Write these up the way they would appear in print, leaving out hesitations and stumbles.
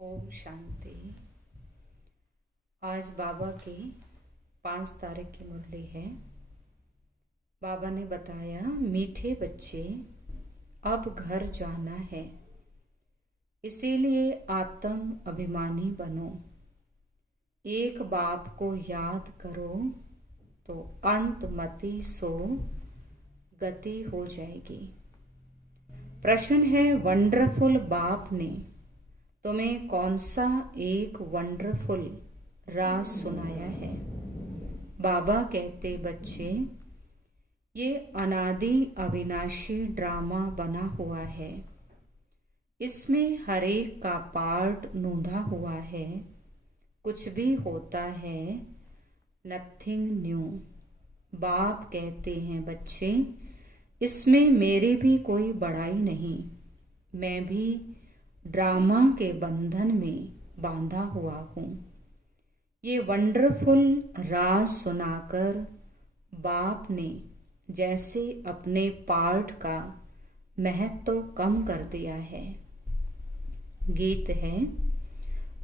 ओम शांति। आज बाबा की 5 तारीख की मुरली है। बाबा ने बताया, मीठे बच्चे अब घर जाना है, इसीलिए आत्म अभिमानी बनो। एक बाप को याद करो तो अंत मति सो गति हो जाएगी। प्रश्न है, वंडरफुल बाप ने तुम्हें कौन सा एक वंडरफुल राज सुनाया है? बाबा कहते, बच्चे ये अनादि अविनाशी ड्रामा बना हुआ है, इसमें हर एक का पार्ट नूंधा हुआ है। कुछ भी होता है, नथिंग न्यू। बाप कहते हैं, बच्चे इसमें मेरी भी कोई बड़ाई नहीं, मैं भी ड्रामा के बंधन में बांधा हुआ हूँ। ये वंडरफुल राज सुनाकर बाप ने जैसे अपने पार्ट का महत्व कम कर दिया है। गीत है,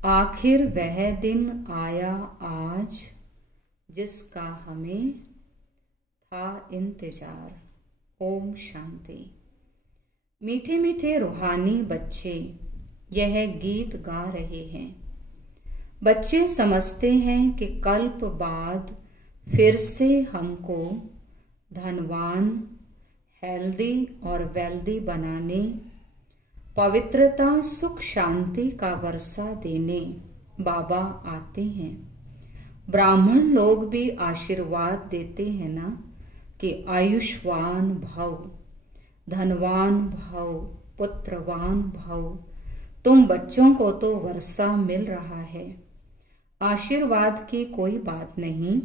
आखिर वह दिन आया आज जिसका हमें था इंतजार। ओम शांति। मीठे मीठे रूहानी बच्चे यह गीत गा रहे हैं। बच्चे समझते हैं कि कल्प बाद फिर से हमको धनवान, हेल्दी और वेल्दी बनाने, पवित्रता, सुख, शांति का वर्षा देने बाबा आते हैं। ब्राह्मण लोग भी आशीर्वाद देते हैं ना कि आयुष्मान भव, धनवान भव, पुत्रवान भव। तुम बच्चों को तो वर्षा मिल रहा है, आशीर्वाद की कोई बात नहीं।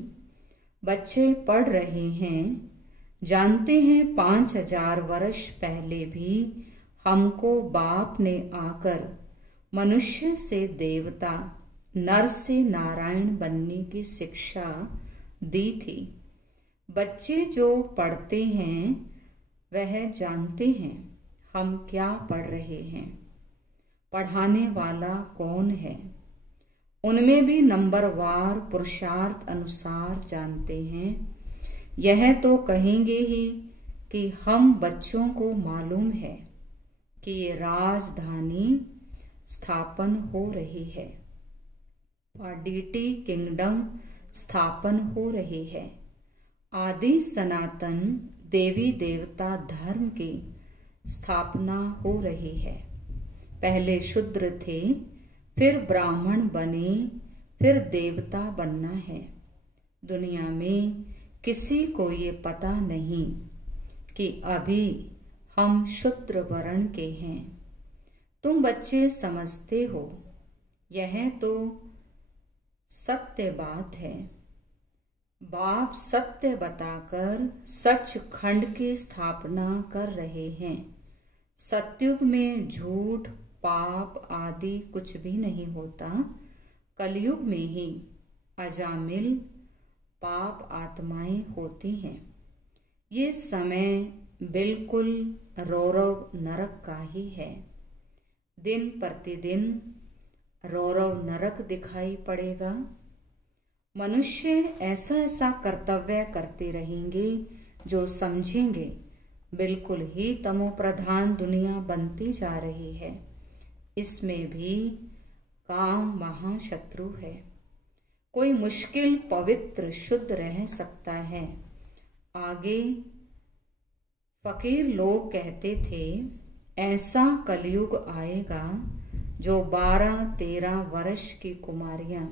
बच्चे पढ़ रहे हैं, जानते हैं 5000 वर्ष पहले भी हमको बाप ने आकर मनुष्य से देवता, नर से नारायण बनने की शिक्षा दी थी। बच्चे जो पढ़ते हैं वह जानते हैं हम क्या पढ़ रहे हैं, पढ़ाने वाला कौन है। उनमें भी नंबरवार पुरुषार्थ अनुसार जानते हैं। यह तो कहेंगे ही कि हम बच्चों को मालूम है कि ये राजधानी स्थापन हो रही है, पार्डिटी किंगडम स्थापन हो रही है, आदि सनातन देवी देवता धर्म की स्थापना हो रही है। पहले शूद्र थे, फिर ब्राह्मण बने, फिर देवता बनना है। दुनिया में किसी को ये पता नहीं कि अभी हम शूद्र वर्ण के हैं। तुम बच्चे समझते हो, यह तो सत्य बात है। बाप सत्य बताकर सचखंड की स्थापना कर रहे हैं। सतयुग में झूठ पाप आदि कुछ भी नहीं होता। कलयुग में ही अजामिल पाप आत्माएं होती हैं। ये समय बिल्कुल रौरव नरक का ही है। दिन प्रतिदिन रौरव नरक दिखाई पड़ेगा। मनुष्य ऐसा ऐसा कर्तव्य करते रहेंगे जो समझेंगे बिल्कुल ही तमोप्रधान दुनिया बनती जा रही है। इसमें भी काम महाशत्रु है। कोई मुश्किल पवित्र शुद्ध रह सकता है। आगे फकीर लोग कहते थे, ऐसा कलयुग आएगा जो 12-13 वर्ष की कुमारियां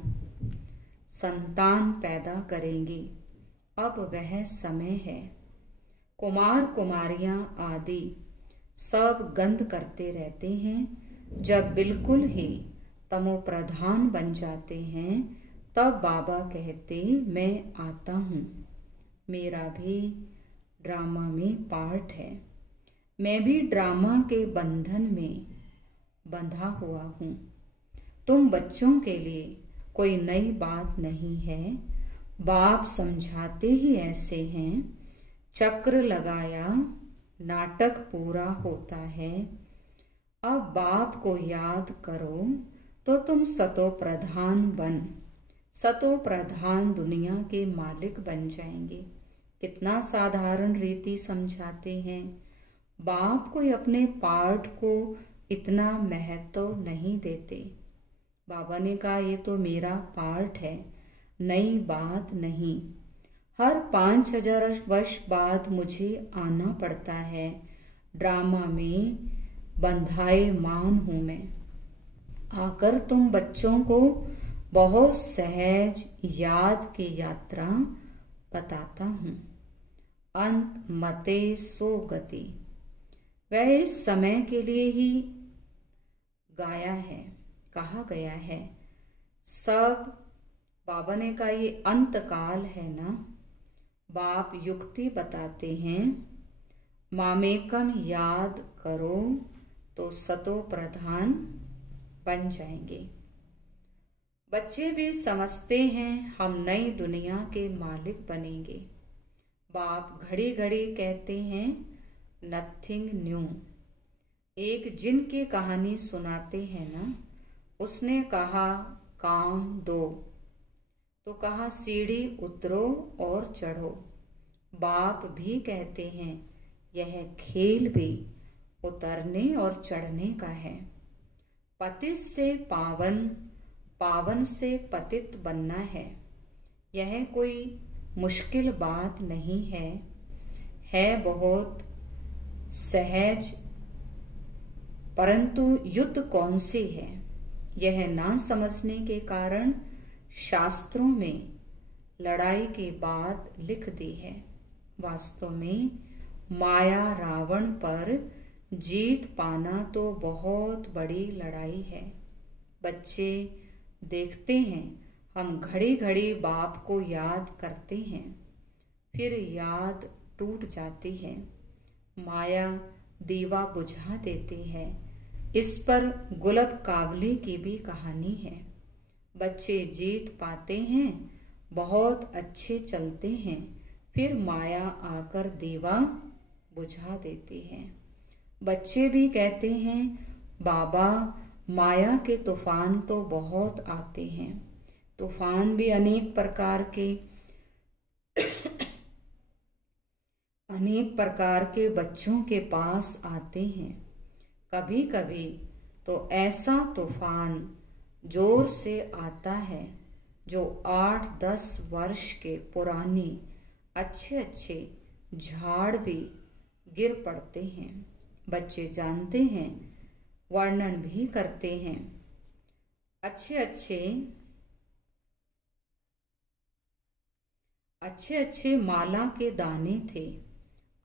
संतान पैदा करेंगी। अब वह समय है। कुमार कुमारियां आदि सब गंध करते रहते हैं। जब बिल्कुल ही तमोप्रधान बन जाते हैं, तब बाबा कहते, मैं आता हूँ। मेरा भी ड्रामा में पार्ट है। मैं भी ड्रामा के बंधन में बंधा हुआ हूँ। तुम बच्चों के लिए कोई नई बात नहीं है। बाप समझाते ही ऐसे हैं। चक्र लगाया, नाटक पूरा होता है। अब बाप को याद करो तो तुम सतो प्रधान बन सतो प्रधान दुनिया के मालिक बन जाएंगे। कितना साधारण रीति समझाते हैं। बाप कोई अपने पार्ट को इतना महत्व नहीं देते। बाबा ने कहा, ये तो मेरा पार्ट है, नई बात नहीं। हर 5000 वर्ष बाद मुझे आना पड़ता है। ड्रामा में बंधाएमान हूं मैं। आकर तुम बच्चों को बहुत सहज याद की यात्रा बताता हूं। अंत मते सो गति, वह इस समय के लिए ही गाया है, कहा गया है। सब बाबा ने कहा ये अंत काल है ना। बाप युक्ति बताते हैं, मामेकम याद करो तो सतो प्रधान बन जाएंगे। बच्चे भी समझते हैं हम नई दुनिया के मालिक बनेंगे। बाप घड़ी घड़ी कहते हैं नथिंग न्यू। एक जिन की कहानी सुनाते हैं ना, उसने कहा काम दो, तो कहा सीढ़ी उतरो और चढ़ो। बाप भी कहते हैं यह खेल भी उतरने और चढ़ने का है। पतित से पावन, पावन से पतित बनना है। यह कोई मुश्किल बात नहीं है बहुत सहज। परंतु युद्ध कौन सी है, यह ना समझने के कारण शास्त्रों में लड़ाई की बात लिख दी है। वास्तव में माया रावण पर जीत पाना तो बहुत बड़ी लड़ाई है। बच्चे देखते हैं हम घड़ी घड़ी बाप को याद करते हैं, फिर याद टूट जाती है। माया दीवा बुझा देती है। इस पर गुलब कावली की भी कहानी है। बच्चे जीत पाते हैं, बहुत अच्छे चलते हैं, फिर माया आकर दीवा बुझा देती है। बच्चे भी कहते हैं बाबा माया के तूफान तो बहुत आते हैं। तूफान भी अनेक प्रकार के अनेक प्रकार के बच्चों के पास आते हैं। कभी कभी तो ऐसा तूफान जोर से आता है जो 8-10 वर्ष के पुराने अच्छे अच्छे झाड़ भी गिर पड़ते हैं। बच्चे जानते हैं, वर्णन भी करते हैं। अच्छे अच्छे माला के दाने थे,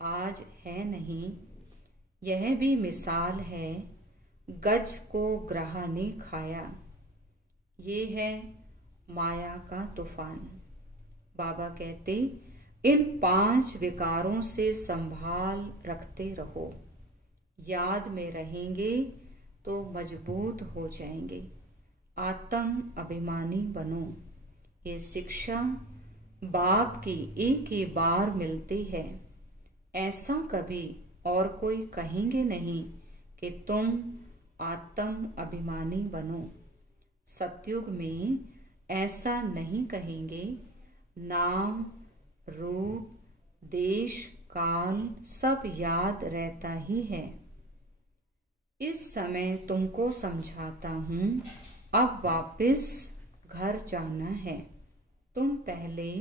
आज है नहीं। यह भी मिसाल है, गज को ग्रह ने खाया। ये है माया का तूफान। बाबा कहते, इन 5 विकारों से संभाल रखते रहो। याद में रहेंगे तो मजबूत हो जाएंगे। आत्म अभिमानी बनो। ये शिक्षा बाप की एक ही बार मिलती है। ऐसा कभी और कोई कहेंगे नहीं कि तुम आत्म अभिमानी बनो। सतयुग में ऐसा नहीं कहेंगे। नाम, रूप, देश, काल सब याद रहता ही है। इस समय तुमको समझाता हूँ, अब वापस घर जाना है। तुम पहले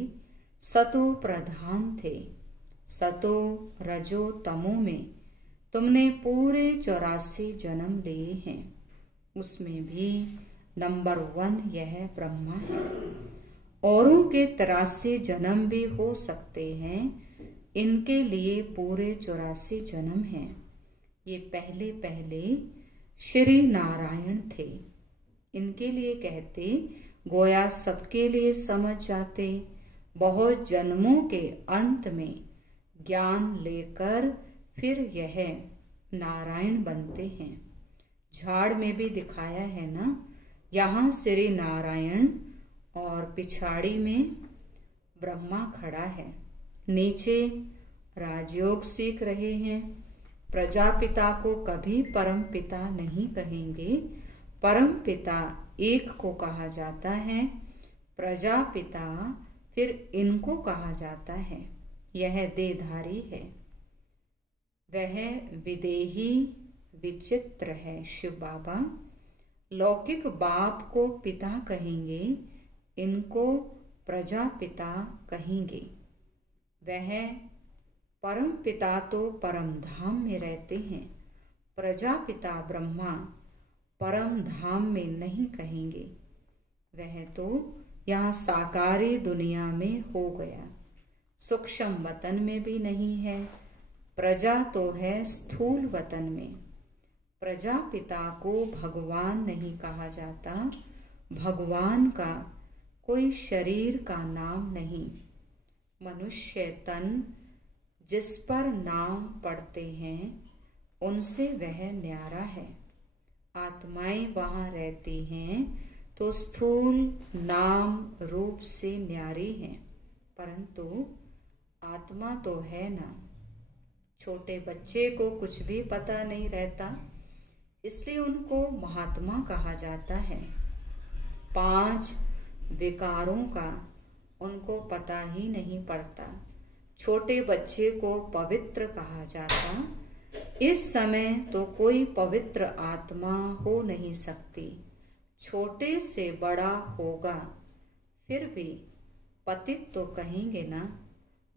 सतो प्रधान थे। सतो रजो तमो में तुमने पूरे 84 जन्म लिए हैं। उसमें भी नंबर 1 यह ब्रह्मा है। औरों के 83 जन्म भी हो सकते हैं। इनके लिए पूरे 84 जन्म हैं। ये पहले पहले श्री नारायण थे। इनके लिए कहते, गोया सबके लिए समझ जाते। बहुत जन्मों के अंत में ज्ञान लेकर फिर यह नारायण बनते हैं। झाड़ में भी दिखाया है ना, यहाँ श्री नारायण और पिछाड़ी में ब्रह्मा खड़ा है। नीचे राजयोग सीख रहे हैं। प्रजापिता को कभी परम पिता नहीं कहेंगे। परम पिता एक को कहा जाता है, प्रजापिता फिर इनको कहा जाता है। यह देहधारी है। वह विदेही विचित्र है। शिव बाबा लौकिक बाप को पिता कहेंगे, इनको प्रजापिता कहेंगे। वह परम पिता तो परम धाम में रहते हैं। प्रजापिता ब्रह्मा परम धाम में नहीं कहेंगे। वह तो यहाँ साकारी दुनिया में हो गया, सूक्ष्म वतन में भी नहीं है। प्रजा तो है स्थूल वतन में। प्रजापिता को भगवान नहीं कहा जाता। भगवान का कोई शरीर का नाम नहीं। मनुष्य तन जिस पर नाम पढ़ते हैं, उनसे वह न्यारा है। आत्माएं वहाँ रहती हैं तो स्थूल नाम रूप से न्यारी हैं, परंतु आत्मा तो है ना। छोटे बच्चे को कुछ भी पता नहीं रहता, इसलिए उनको महात्मा कहा जाता है। 5 विकारों का उनको पता ही नहीं पड़ता। छोटे बच्चे को पवित्र कहा जाता। इस समय तो कोई पवित्र आत्मा हो नहीं सकती। छोटे से बड़ा होगा, फिर भी पतित तो कहेंगे ना।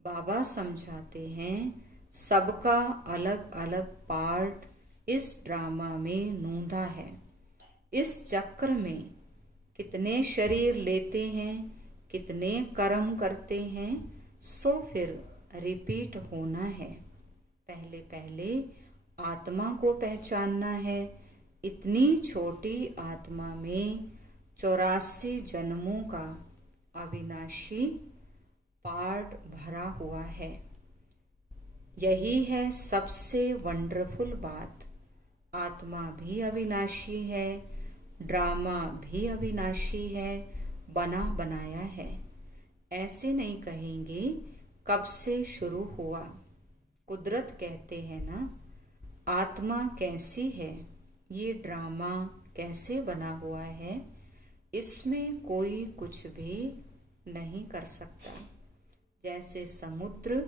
बाबा समझाते हैं, सबका अलग अलग पार्ट इस ड्रामा में नूंदा है। इस चक्र में कितने शरीर लेते हैं, कितने कर्म करते हैं, सो फिर रिपीट होना है। पहले पहले आत्मा को पहचानना है। इतनी छोटी आत्मा में 84 जन्मों का अविनाशी पार्ट भरा हुआ है। यही है सबसे वंडरफुल बात। आत्मा भी अविनाशी है, ड्रामा भी अविनाशी है, बना बनाया है। ऐसे नहीं कहेंगे कब से शुरू हुआ। कुदरत कहते हैं ना, आत्मा कैसी है, ये ड्रामा कैसे बना हुआ है, इसमें कोई कुछ भी नहीं कर सकता। जैसे समुद्र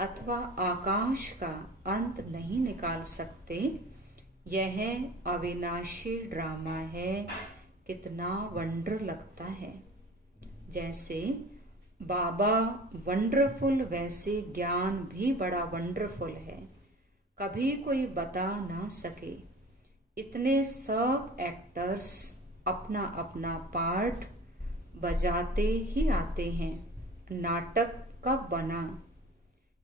अथवा आकाश का अंत नहीं निकाल सकते। यह अविनाशी ड्रामा है। कितना वंडर लगता है। जैसे बाबा वंडरफुल, वैसे ज्ञान भी बड़ा वंडरफुल है। कभी कोई बता ना सके। इतने सब एक्टर्स अपना अपना पार्ट बजाते ही आते हैं। नाटक कब बना,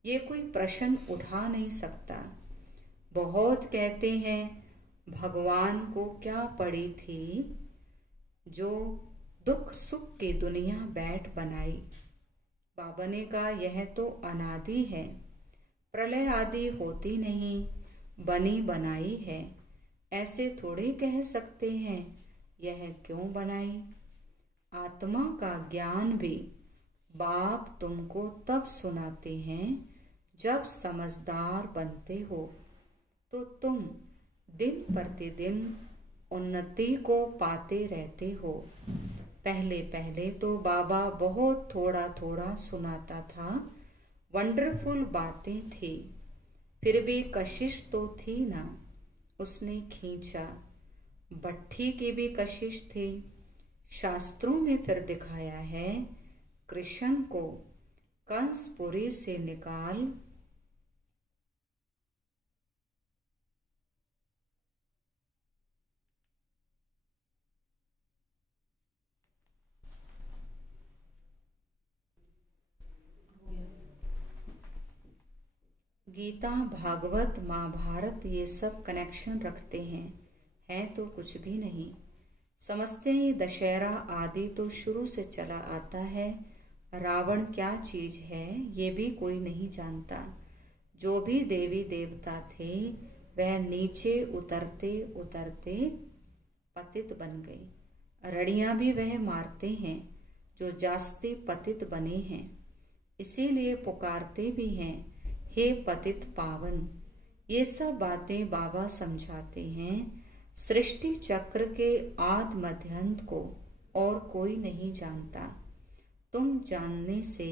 ये कोई प्रश्न उठा नहीं सकता। बहुत कहते हैं भगवान को क्या पड़ी थी जो दुख सुख की दुनिया बैठ बनाई। बाबा ने कहा यह तो अनादि है, प्रलय आदि होती नहीं, बनी बनाई है। ऐसे थोड़े कह सकते हैं यह क्यों बनाई। आत्मा का ज्ञान भी बाप तुमको तब सुनाते हैं जब समझदार बनते हो, तो तुम दिन प्रतिदिन उन्नति को पाते रहते हो। पहले पहले तो बाबा बहुत थोड़ा थोड़ा सुनाता था, वंडरफुल बातें थी, फिर भी कशिश तो थी ना, उसने खींचा। भट्ठी की भी कशिश थी। शास्त्रों में फिर दिखाया है कृष्ण को कंसपुरी से निकाल गीता, भागवत, महाभारत ये सब कनेक्शन रखते हैं, है तो कुछ भी नहीं। समझते हैं दशहरा आदि तो शुरू से चला आता है। रावण क्या चीज है ये भी कोई नहीं जानता। जो भी देवी देवता थे वह नीचे उतरते उतरते पतित बन गए। रड़ियां भी वह मारते हैं जो जास्ते पतित बने हैं, इसीलिए पुकारते भी हैं हे पतित पावन। ये सब बातें बाबा समझाते हैं। सृष्टि चक्र के आदि मध्यांत को और कोई नहीं जानता। तुम जानने से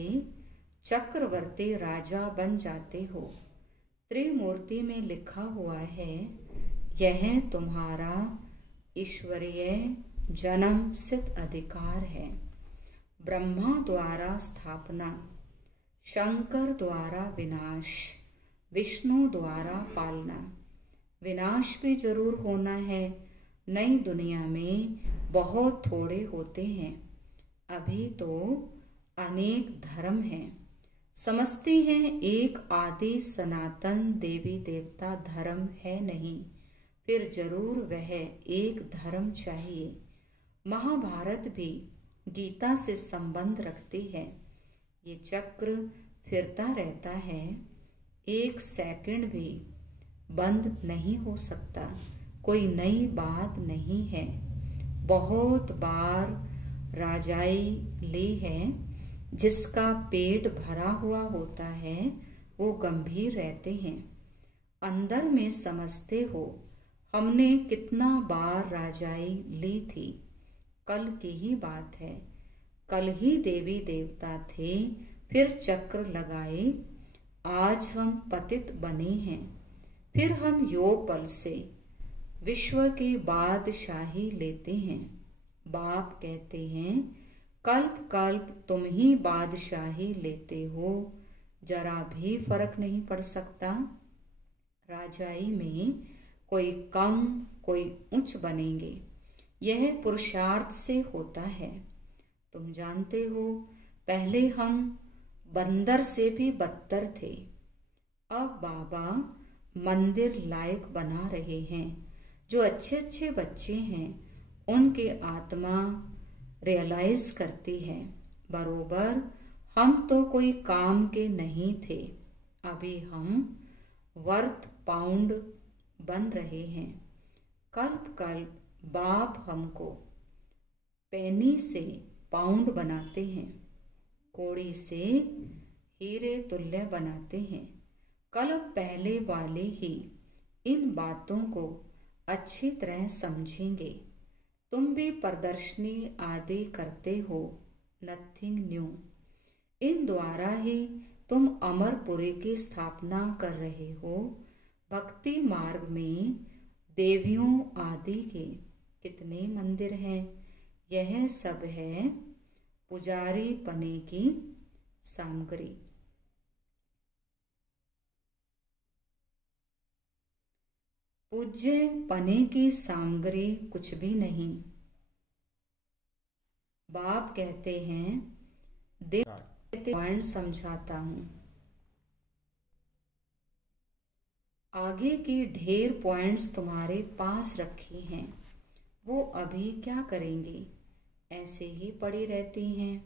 चक्रवर्ती राजा बन जाते हो। त्रिमूर्ति में लिखा हुआ है यह तुम्हारा ईश्वरीय जन्म सिद्ध अधिकार है। ब्रह्मा द्वारा स्थापना, शंकर द्वारा विनाश, विष्णु द्वारा पालना। विनाश भी जरूर होना है। नई दुनिया में बहुत थोड़े होते हैं। अभी तो अनेक धर्म हैं। समझते हैं एक आदि सनातन देवी देवता धर्म है नहीं, फिर जरूर वह एक धर्म चाहिए। महाभारत भी गीता से संबंध रखती है। ये चक्र फिरता रहता है, एक सेकंड भी बंद नहीं हो सकता। कोई नई बात नहीं है। बहुत बार राजाई ली है। जिसका पेट भरा हुआ होता है वो गंभीर रहते हैं। अंदर में समझते हो हमने कितना बार राजाई ली थी। कल की ही बात है। कल ही देवी देवता थे, फिर चक्र लगाए, आज हम पतित बने हैं। फिर हम योग बल से विश्व की बादशाही लेते हैं। बाप कहते हैं कल्प कल्प तुम ही बादशाही लेते हो, जरा भी फर्क नहीं पड़ सकता। राजाई में कोई कम कोई उच्च बनेंगे, यह पुरुषार्थ से होता है। तुम जानते हो पहले हम बंदर से भी बदतर थे। अब बाबा मंदिर लायक बना रहे हैं। जो अच्छे अच्छे बच्चे हैं उनकी आत्मा रियलाइज करती है बरोबर हम तो कोई काम के नहीं थे, अभी हम वर्थ पाउंड बन रहे हैं। कल्प कल्प बाप हमको पेनी से पाउंड बनाते हैं, कौड़ी से हीरे तुल्य बनाते हैं। कल्प पहले वाले ही इन बातों को अच्छी तरह समझेंगे। तुम भी प्रदर्शनी आदि करते हो, नथिंग न्यू। इन द्वारा ही तुम अमरपुरी की स्थापना कर रहे हो। भक्ति मार्ग में देवियों आदि के कितने मंदिर हैं। यह सब है पुजारी पने की सामग्री। पूज्य पने की सामग्री कुछ भी नहीं। बाप कहते हैं पॉइंट समझाता हूं। आगे की ढेर पॉइंट्स तुम्हारे पास रखी हैं, वो अभी क्या करेंगे, ऐसे ही पड़ी रहती हैं।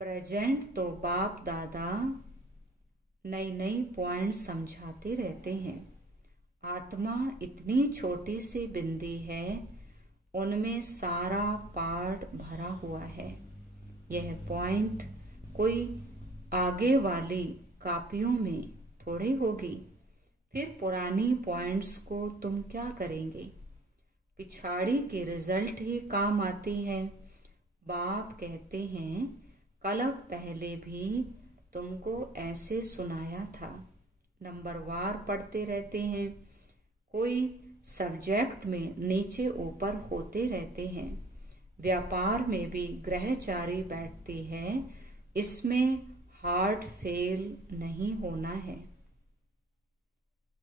प्रेजेंट तो बाप दादा नई नई पॉइंट समझाते रहते हैं। आत्मा इतनी छोटी सी बिंदी है, उनमें सारा पार्ट भरा हुआ है। यह पॉइंट कोई आगे वाली कापियों में थोड़ी होगी। फिर पुरानी पॉइंट्स को तुम क्या करेंगे, पिछाड़ी के रिजल्ट ही काम आती है। बाप कहते हैं कल पहले भी तुमको ऐसे सुनाया था। नंबरवार पढ़ते रहते हैं, कोई सब्जेक्ट में नीचे ऊपर होते रहते हैं। व्यापार में भी ग्रहचारी बैठती है, इसमें हार्ट फेल नहीं होना है।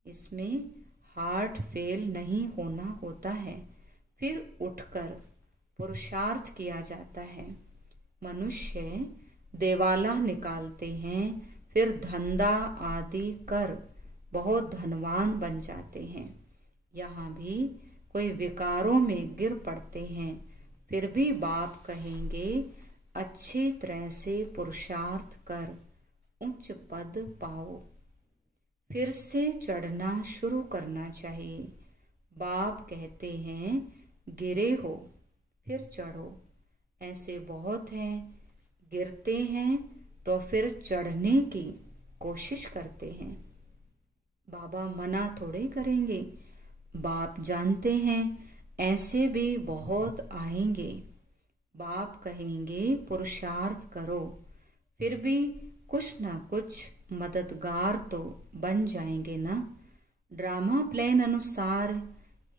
इसमें हार्ट फेल नहीं होना होता है। फिर उठकर पुरुषार्थ किया जाता है। मनुष्य देवाला निकालते हैं, फिर धंधा आदि कर बहुत धनवान बन जाते हैं। यहाँ भी कोई विकारों में गिर पड़ते हैं, फिर भी बाप कहेंगे अच्छी तरह से पुरुषार्थ कर उच्च पद पाओ। फिर से चढ़ना शुरू करना चाहिए। बाप कहते हैं गिरे हो फिर चढ़ो। ऐसे बहुत हैं, गिरते हैं तो फिर चढ़ने की कोशिश करते हैं। बाबा मना थोड़े करेंगे। बाप जानते हैं ऐसे भी बहुत आएंगे। बाप कहेंगे पुरुषार्थ करो, फिर भी कुछ ना कुछ मददगार तो बन जाएंगे ना। ड्रामा प्लान अनुसार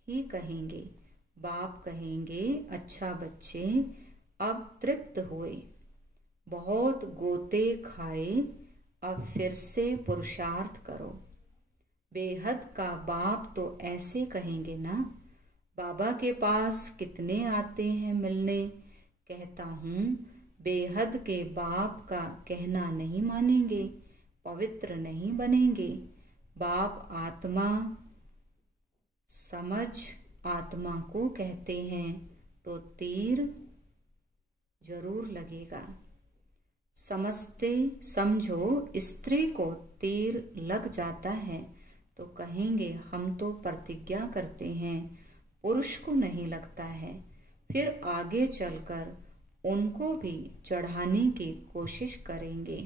ही कहेंगे। बाप कहेंगे अच्छा बच्चे अब तृप्त हुए, बहुत गोते खाए, अब फिर से पुरुषार्थ करो। बेहद का बाप तो ऐसे कहेंगे ना। बाबा के पास कितने आते हैं मिलने। कहता हूँ बेहद के बाप का कहना नहीं मानेंगे, पवित्र नहीं बनेंगे। बाप आत्मा समझ आत्मा को कहते हैं तो तीर जरूर लगेगा। समझते समझो स्त्री को तीर लग जाता है तो कहेंगे हम तो प्रतिज्ञा करते हैं, पुरुष को नहीं लगता है। फिर आगे चलकर उनको भी चढ़ाने की कोशिश करेंगे।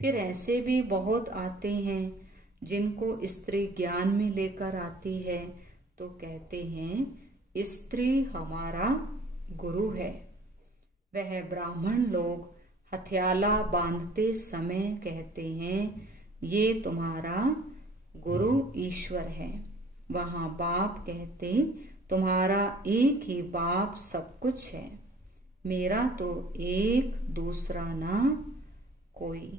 फिर ऐसे भी बहुत आते हैं जिनको स्त्री ज्ञान में लेकर आती है तो कहते हैं स्त्री हमारा गुरु है। वह ब्राह्मण लोग हथियाला बांधते समय कहते हैं ये तुम्हारा गुरु ईश्वर है। वहाँ बाप कहते तुम्हारा एक ही बाप सब कुछ है, मेरा तो एक दूसरा ना कोई।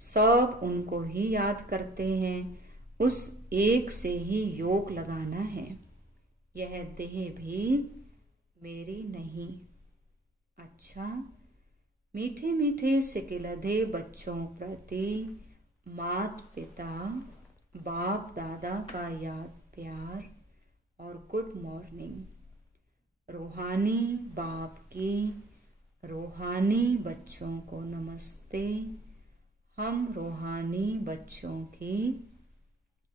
सब उनको ही याद करते हैं, उस एक से ही योग लगाना है। यह देह भी मेरी नहीं। अच्छा, मीठे मीठे सिकिलधे बच्चों प्रति मात पिता बाप दादा का याद प्यार और गुड मॉर्निंग। रूहानी बाप की रूहानी बच्चों को नमस्ते। हम रूहानी बच्चों की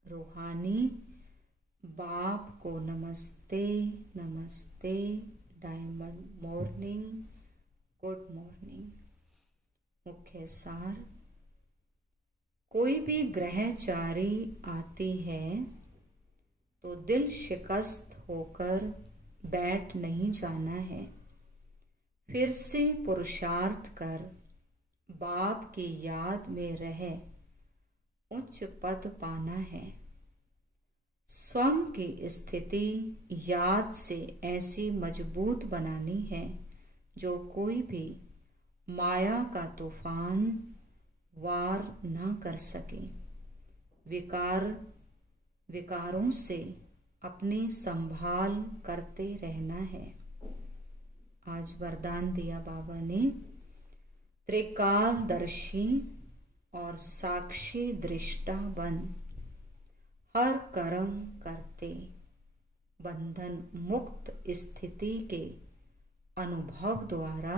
रूहानी बाप को नमस्ते नमस्ते। Diamond morning, good morning. मुख्य सार, कोई भी ग्रहचारी आती है तो दिल शिकस्त होकर बैठ नहीं जाना है। फिर से पुरुषार्थ कर बाप की याद में रह उच्च पद पाना है। स्वयं की स्थिति याद से ऐसी मजबूत बनानी है जो कोई भी माया का तूफान वार न कर सके। विकारों से अपने संभाल करते रहना है। आज वरदान दिया बाबा ने, त्रिकालदर्शी और साक्षी दृष्टा बन, हर कर्म करते बंधन मुक्त स्थिति के अनुभव द्वारा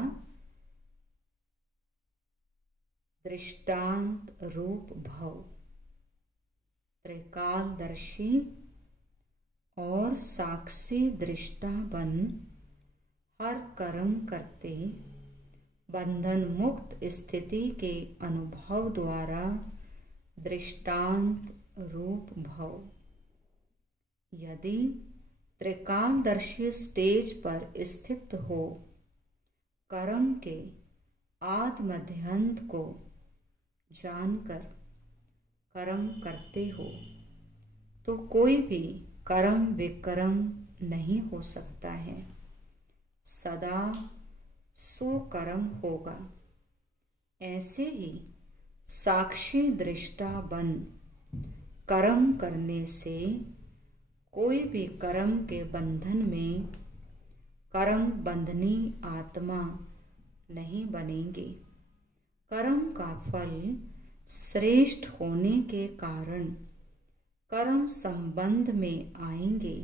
दृष्टांत रूप भव। त्रिकालदर्शी और साक्षी दृष्टा बन, हर कर्म करते बंधन मुक्त स्थिति के अनुभव द्वारा दृष्टांत रूप भव। यदि त्रिकालदर्शी स्टेज पर स्थित हो, कर्म के आदि मध्य अंत को जानकर कर्म करते हो, तो कोई भी कर्म विकर्म नहीं हो सकता है, सदा सुकर्म होगा। ऐसे ही साक्षी दृष्टा बन कर्म करने से कोई भी कर्म के बंधन में कर्म बंधनी आत्मा नहीं बनेंगे। कर्म का फल श्रेष्ठ होने के कारण कर्म संबंध में आएंगे,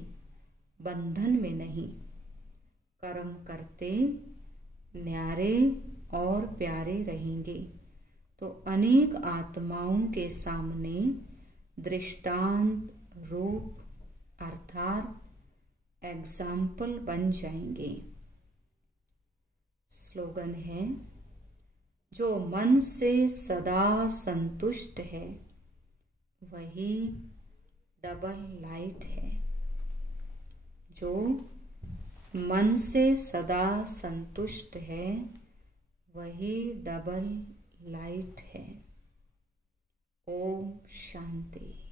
बंधन में नहीं। कर्म करते न्यारे और प्यारे रहेंगे तो अनेक आत्माओं के सामने दृष्टांत रूप अर्थात एग्जाम्पल बन जाएंगे। स्लोगन है, जो मन से सदा संतुष्ट है वही डबल लाइट है। जो मन से सदा संतुष्ट है वही डबल लाइट है। ओम शांति।